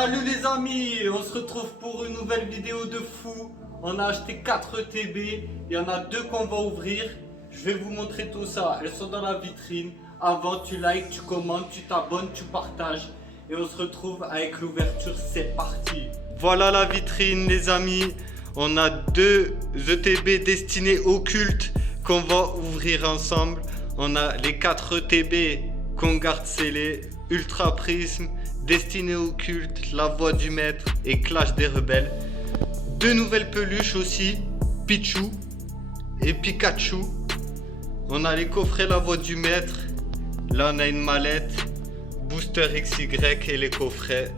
Salut les amis, on se retrouve pour une nouvelle vidéo de fou. On a acheté 4 TB, il y en a 2 qu'on va ouvrir. Je vais vous montrer tout ça, elles sont dans la vitrine. Avant tu likes, tu commentes, tu t'abonnes, tu partages. Et on se retrouve avec l'ouverture, c'est parti. Voilà la vitrine les amis. On a 2 ETB destinés au culte qu'on va ouvrir ensemble. On a les 4 ETB qu'on garde scellés, Ultra Prisme, Destiné au culte, La Voix du Maître et Clash des Rebelles. 2 nouvelles peluches aussi, Pichu et Pikachu. On a les coffrets La Voix du Maître. Là on a une mallette, Booster XY et les coffrets.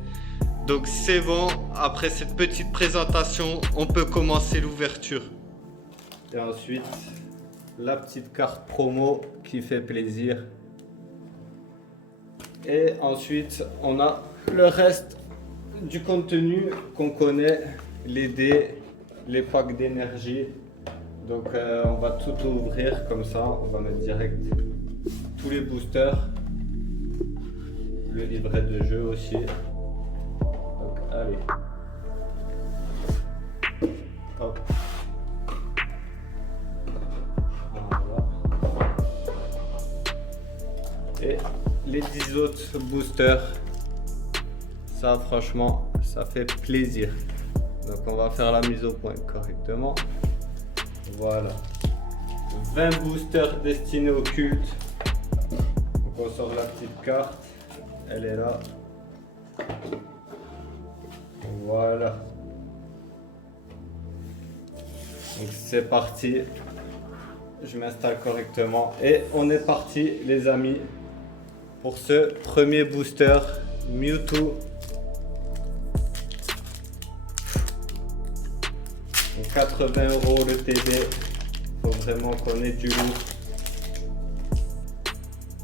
Donc c'est bon, après cette petite présentation, on peut commencer l'ouverture. Et ensuite, la petite carte promo qui fait plaisir. Et ensuite, on a le reste du contenu qu'on connaît, les dés, les packs d'énergie. Donc on va tout ouvrir comme ça, on va mettre direct tous les boosters, le livret de jeu aussi. Donc allez. Hop. Voilà. Et les 10 autres boosters, ça franchement ça fait plaisir. Donc on va faire la mise au point correctement. Voilà, 20 boosters destinés au culte. Donc on sort la petite carte, elle est là. Voilà, donc c'est parti. Je m'installe correctement et on est parti les amis pour ce premier booster Mewtwo. Donc 80 € le TB, faut vraiment qu'on ait du lourd.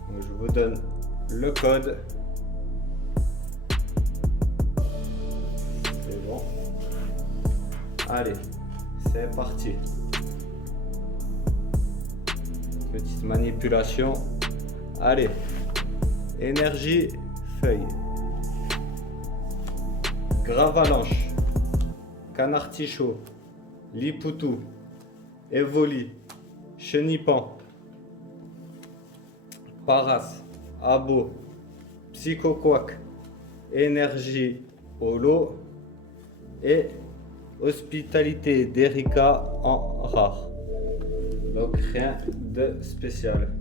Donc je vous donne le code. C'est bon. Allez, c'est parti. Petite manipulation. Allez. Énergie, feuille. Gravalanche. Canartichaud. Lipoutou. Evoli. Chenipan. Paras. Abo. Psychoquack. Énergie holo. Et hospitalité d'Erika en rare. Donc rien de spécial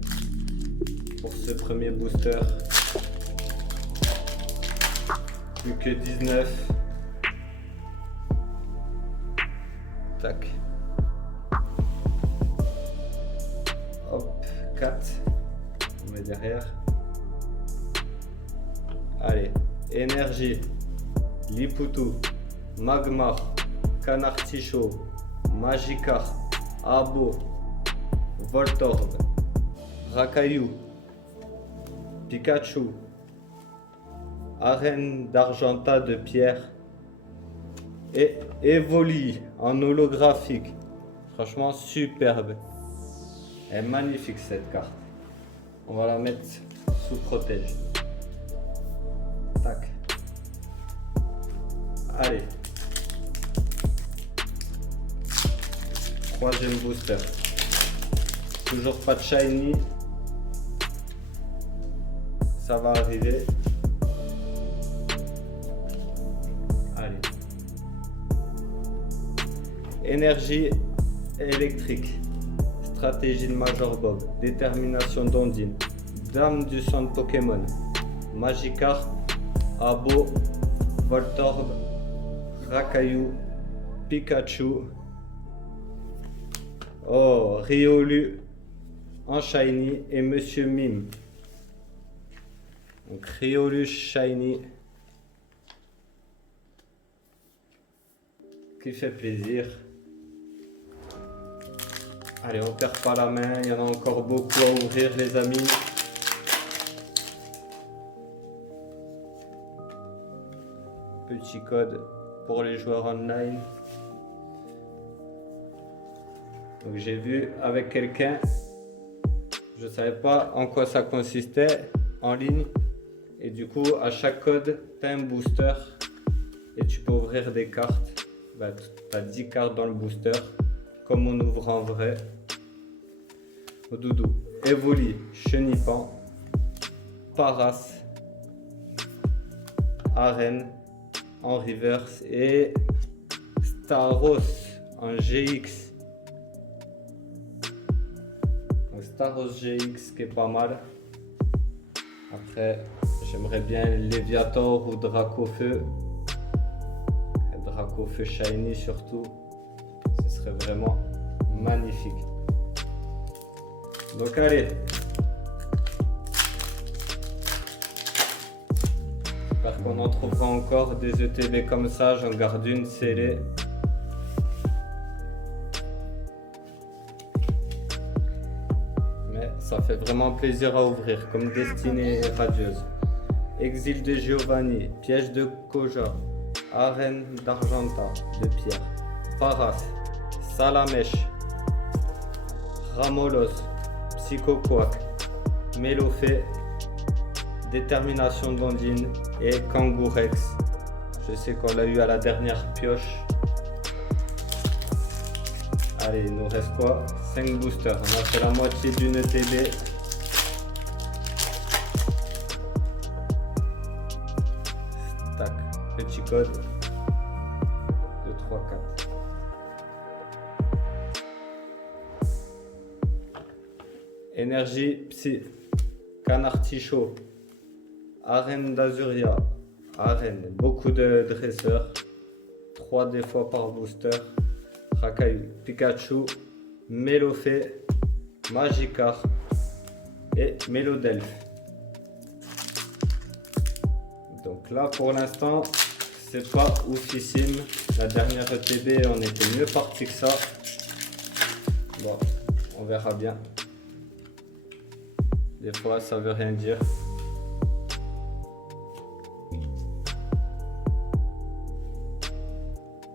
pour ce premier booster. Plus que 19. Tac. Hop, 4. On met derrière. Allez, énergie. Lipoutou. Magmar. Canartichaud. Magikarp. Abo. Voltorb. Rakaillou. Pikachu. Arène d'Argenta de pierre. Et Evoli en holographique. Franchement superbe. Elle est magnifique cette carte. On va la mettre sous protège. Tac. Allez. Troisième booster. Toujours pas de shiny. Ça va arriver. Allez. Énergie électrique. Stratégie de Major Bob. Détermination d'Ondine. Dame du centre Pokémon. Magikarp. Abo. Voltorb. Rakaillou. Pikachu. Oh, Riolu en shiny et Monsieur Mime. Donc Riolu shiny qui fait plaisir. Allez, on perd pas la main, il y en a encore beaucoup à ouvrir les amis. Petit code pour les joueurs online. Donc j'ai vu avec quelqu'un, je ne savais pas en quoi ça consistait en ligne. Et du coup, à chaque code, tu as un booster et tu peux ouvrir des cartes. Bah, tu as 10 cartes dans le booster, comme on ouvre en vrai. Au doudou, Evoli, Chenipan, Paras, Arène en reverse et Staros en GX. Donc Staros GX qui est pas mal. Après, j'aimerais bien Léviator ou Dracofeu. Dracofeu Shiny surtout. Ce serait vraiment magnifique. Donc allez. J'espère qu'on en trouvera encore des ETB comme ça. J'en garde une scellée. Mais ça fait vraiment plaisir à ouvrir, comme Destinée Radieuse. Exil de Giovanni, Piège de Koja, Arène d'Argenta de Pierre, Paras, Salamèche, Ramolos, Psychoquack, Mélofée, Détermination d'Ondine et Kangourex. Je sais qu'on l'a eu à la dernière pioche. Allez, il nous reste quoi? 5 boosters. On a fait la moitié d'une ETB. Tac, petit code 2, 3, 4. Énergie Psy, Canartichaud, Arène d'Azuria, Arène, beaucoup de dresseurs, 3 des fois par booster, Rakayu, Pikachu, Mélofée, Magikarp et Mélodelph. Donc là pour l'instant c'est pas oufissime. La dernière ETB on était mieux parti que ça. Bon, on verra bien. Des fois ça veut rien dire.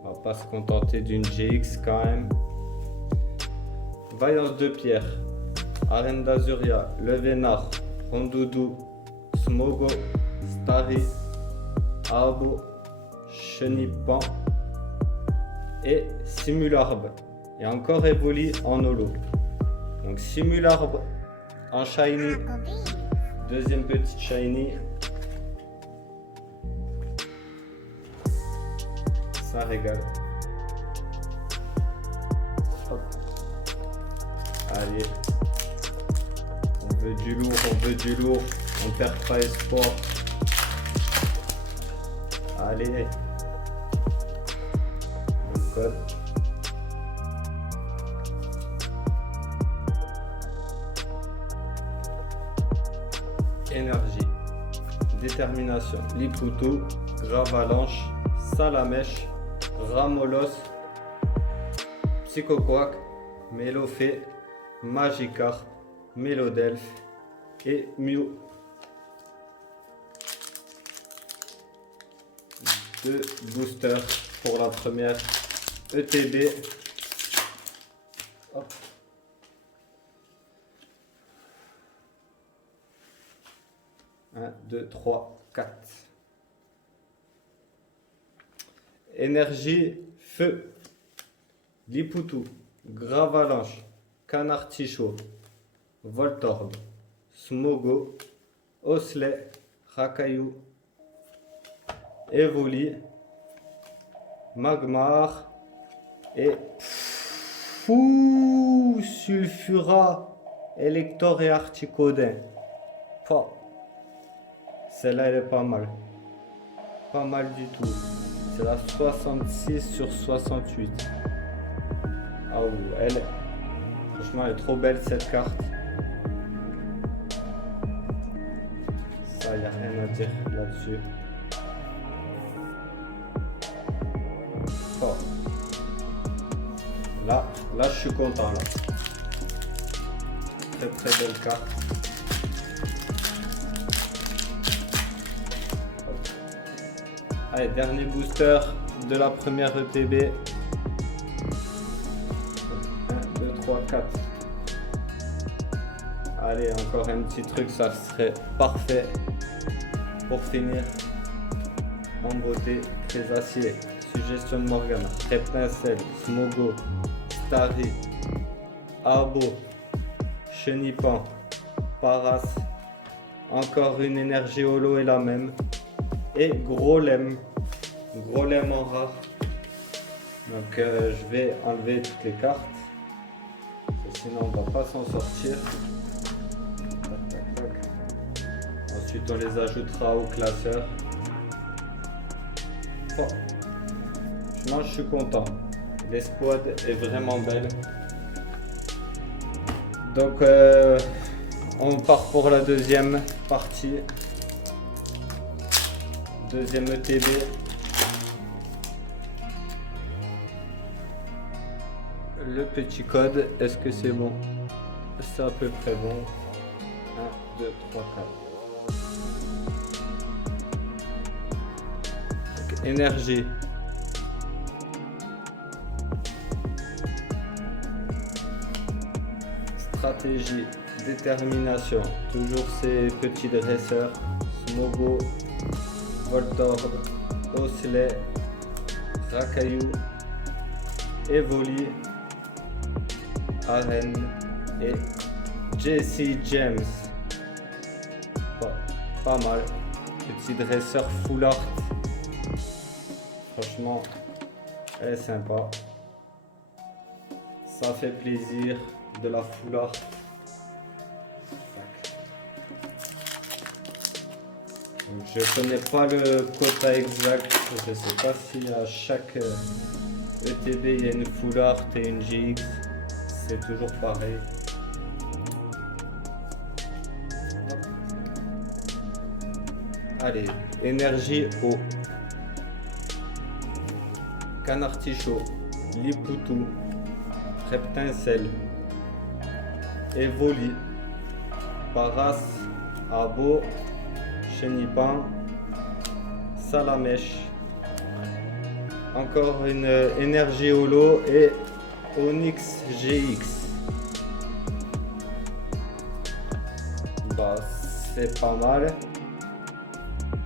On va pas se contenter d'une GX quand même. Vaillance de Pierre, Arène d'Azuria, Levénard, Rondoudou, Smogo, Starry, Arbo, Chenipan et Simularbe. Et encore Evoli en holo. Donc Simularbe en shiny, deuxième petite shiny. Ça régale. Hop. Allez. On veut du lourd, on veut du lourd. On perd pas espoir. Allez. Le code. Énergie. Détermination. Liputo. Gravalanche. Salamèche. Ramolos. Psychoquack. Mélofée. Magikarp. Mélodelph et Mew. 2 boosters pour la première ETB. Hop. Un, 2, 3, 4. Énergie, feu. Liputo, Gravalanche, Canartichaud, Voltorb, Smogo, Osley, Rakayu, Evoli, Magmar et Sulfura, Elector et Articodin. Celle-là elle est pas mal. Pas mal du tout. C'est la 66 sur 68. Ah oui, elle, franchement elle est trop belle cette carte. Ça y a rien à dire là-dessus. Oh. Là je suis content là. Très très belle carte. Allez, dernier booster de la première ETB. 1, 2, 3, 4. Allez, encore un petit truc, ça serait parfait pour finir. en beauté, Crésacier, Suggestion de Morgane, Reptincelle, Smogo, Starry, Abo, Chenipan, Paras, encore une énergie holo et la même, et Grolem en rare. Donc je vais enlever toutes les cartes, sinon on va pas s'en sortir. Tac, tac, tac. Ensuite on les ajoutera au classeur. Bon. Franchement je suis content, l'escouade est vraiment belle. Donc on part pour la deuxième partie, deuxième ETB. Le petit code, est-ce que c'est bon? C'est à peu près bon. 1, 2, 3, 4. Donc, énergie. Stratégie, détermination. Toujours ces petits dresseurs. Smogo, Voltorb, Osley, Rakaillou, Evoli, Arène et Jesse James. Bon, pas mal. Petit dresseur full art. Franchement, elle est sympa. Ça fait plaisir de la full art. Donc, je connais pas le quota exact. Je sais pas si à chaque ETB il y a une full art et une GX. C'est toujours pareil. Allez, énergie eau. Canartichaud, Lipoutou, Reptincelle, Evoli, Paras, Abo, Chenipan, Salamèche. Encore une énergie holo et Onyx GX. Bah c'est pas mal.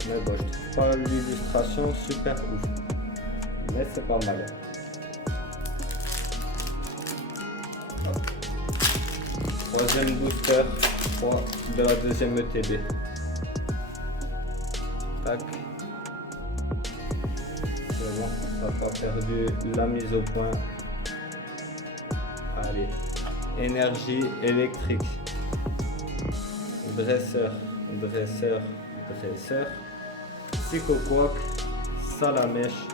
Mais bon, je trouve pas l'illustration super ouf. Mais c'est pas mal. Hop. Troisième booster de la deuxième ETB. Tac. C'est bon, ça n'a pas perdu la mise au point. Allez, énergie électrique. Dresseur, dresseur, dresseur. Psychoquack, Salamèche,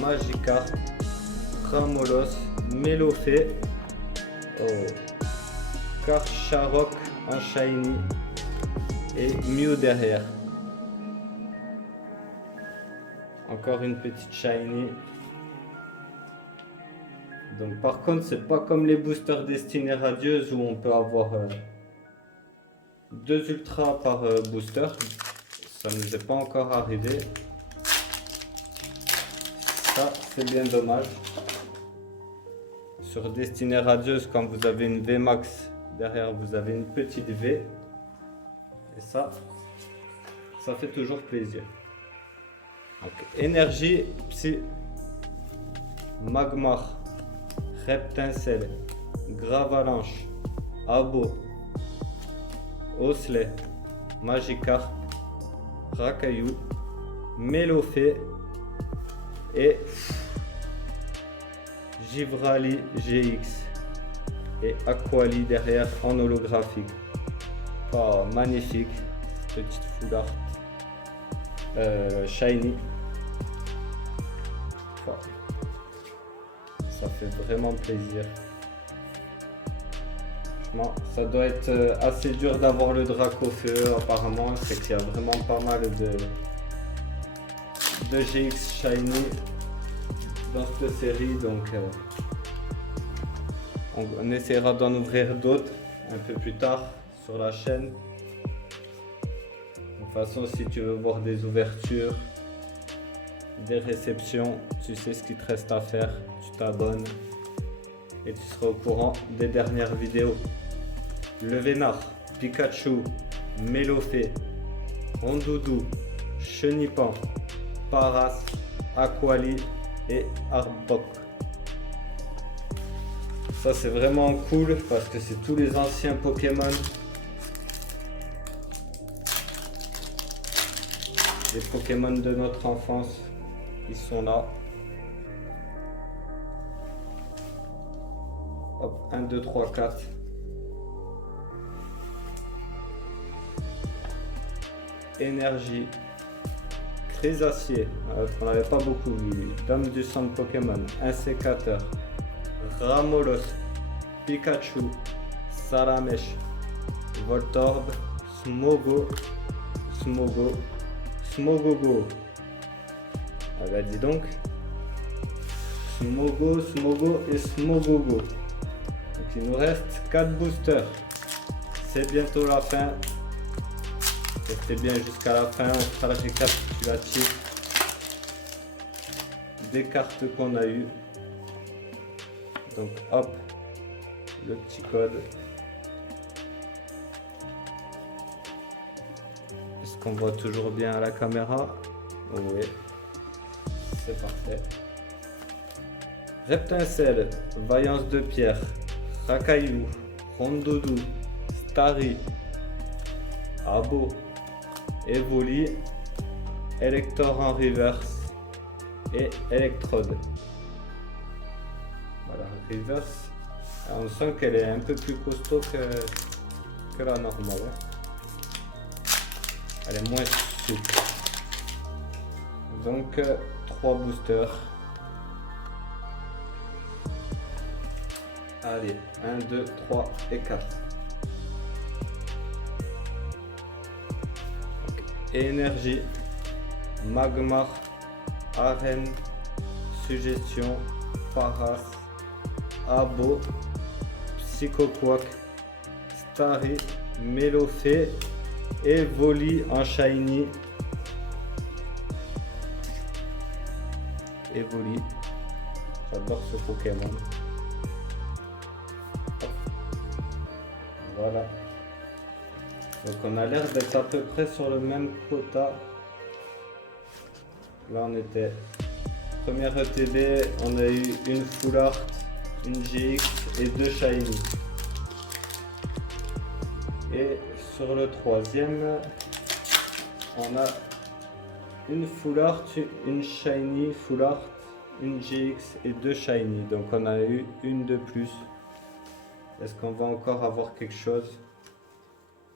Magikarp, Cramolos, Mélofée, Karcharok en shiny et Mew derrière. Encore une petite shiny. Donc par contre c'est pas comme les boosters Destinée Radieuse où on peut avoir 2 ultras par booster. Ça ne nous est pas encore arrivé. Ça c'est bien dommage. Sur Destinée Radieuse, quand vous avez une VMAX, derrière vous avez une petite V. Et ça fait toujours plaisir. Donc, énergie, Psy, Magmar, Reptincelle, Gravalanche, Abo, Osley, Magikarp, Rakaillou, Mélofée et Givrali GX et Aquali derrière en holographique. Oh, magnifique, petite full art shiny. Oh, ça fait vraiment plaisir. Franchement, ça doit être assez dur d'avoir le Dracofeu apparemment, c'est qu'il y a vraiment pas mal de GX shiny dans cette série, donc on essaiera d'en ouvrir d'autres un peu plus tard sur la chaîne. De toute façon, si tu veux voir des ouvertures, des réceptions, tu sais ce qu'il te reste à faire, tu t'abonnes et tu seras au courant des dernières vidéos. Le Vénard, Pikachu, Mélofée, Rondoudou, Chenipan, Paras, Aquali et Arbok. Ça c'est vraiment cool parce que c'est tous les anciens Pokémon. Les Pokémon de notre enfance, ils sont là. Hop, 1, 2, 3, 4. Énergie. Crisacier, on n'avait pas beaucoup vu. Dame du centre Pokémon. Un sécateur. Ramolos. Pikachu. Salamèche. Voltorb. Smogo. Smogogo. Ah bah dis donc. Smogo et Smogogo. Donc il nous reste 4 boosters. C'est bientôt la fin. Restez bien jusqu'à la fin, on fera le récapitulatif des cartes qu'on a eues. Donc hop, le petit code. Est-ce qu'on voit toujours bien à la caméra? Oui, c'est parfait. Reptincelle, Vaillance de Pierre, Rakaillou, Rondoudou, Starry, Abo, Evoli, Elector en reverse et Electrode. Voilà, reverse. On sent qu'elle est un peu plus costaud que la normale. Elle est moins souple. Donc 3 boosters. Allez, 1, 2, 3 et 4. Énergie, Magmar, Arène, Suggestion, Paras, Abo, Psychoquack, Starry, Mélofée, Evoli en Shiny. Evoli, j'adore ce Pokémon. Voilà. Donc on a l'air d'être à peu près sur le même quota. Là on était première ETB, on a eu une Full Art, une GX et 2 Shiny. Et sur le troisième, on a une Full Art, une Shiny Full Art, une GX et 2 Shiny. Donc on a eu une de plus. Est-ce qu'on va encore avoir quelque chose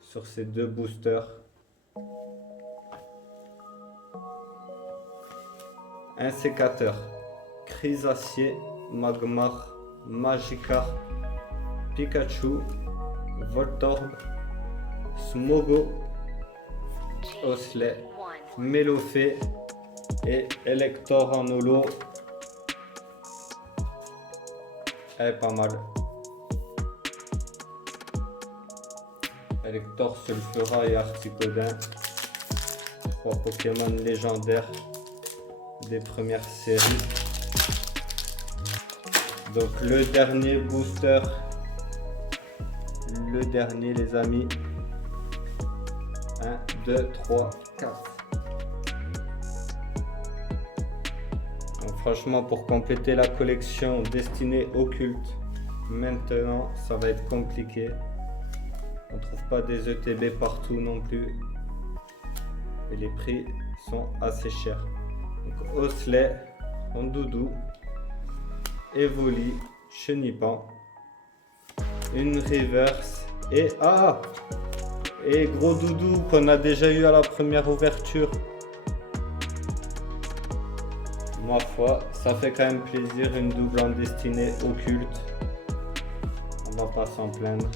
sur ces 2 boosters? Un sécateur, Crisacier, Magmar, Magikarp, Pikachu, Voltorb, Smogo, Osley, Mélofée et Elector en holo. Elle est pas mal. Elector, Sulfura et Articodin. 3 Pokémon légendaires des premières séries. Donc le dernier booster. Le dernier les amis. 1, 2, 3, 4. Donc, franchement pour compléter la collection destinée au culte, maintenant ça va être compliqué. On trouve pas des ETB partout non plus. Et les prix sont assez chers. Donc Osley, Rondoudou, Evoli, Chenipan, une reverse et et Gros Doudou qu'on a déjà eu à la première ouverture. Ma foi, ça fait quand même plaisir, une double en destinée au culte. On va pas s'en plaindre.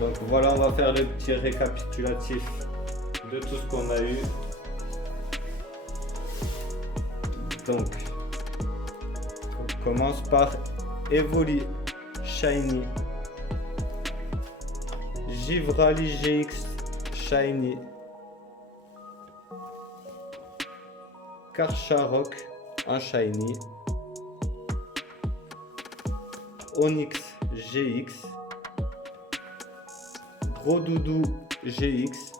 Donc voilà, on va faire le petit récapitulatif de tout ce qu'on a eu. Donc, on commence par Evoli Shiny, Givrali GX Shiny, Karcharok en Shiny, Onyx GX, Gros Doudou GX,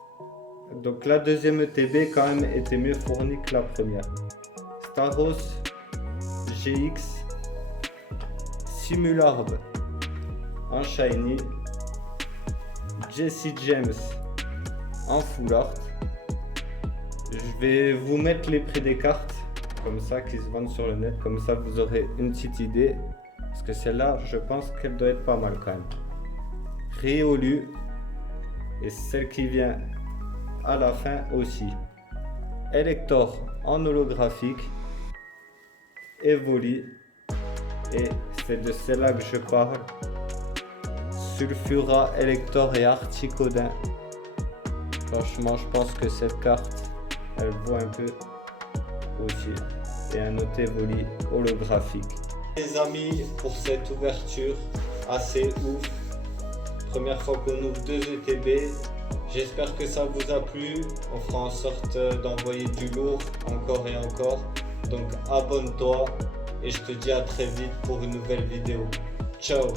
Donc la deuxième ETB quand même était mieux fournie que la première. Staros GX Simularb en shiny, Jesse James en full art. Je vais vous mettre les prix des cartes comme ça qui se vendent sur le net, comme ça vous aurez une petite idée, parce que celle-là je pense qu'elle doit être pas mal quand même. Riolu et celle qui vient à la fin aussi. Elector en holographique, Evoli, et c'est de celle-là que je parle. Sulfura, Elector et Articodin. Franchement, je pense que cette carte, elle vaut un peu aussi. Et un autre Evoli holographique. Les amis, pour cette ouverture assez ouf, première fois qu'on ouvre 2 ETB, j'espère que ça vous a plu. On fera en sorte d'envoyer du lourd encore et encore. Donc abonne-toi et je te dis à très vite pour une nouvelle vidéo. Ciao!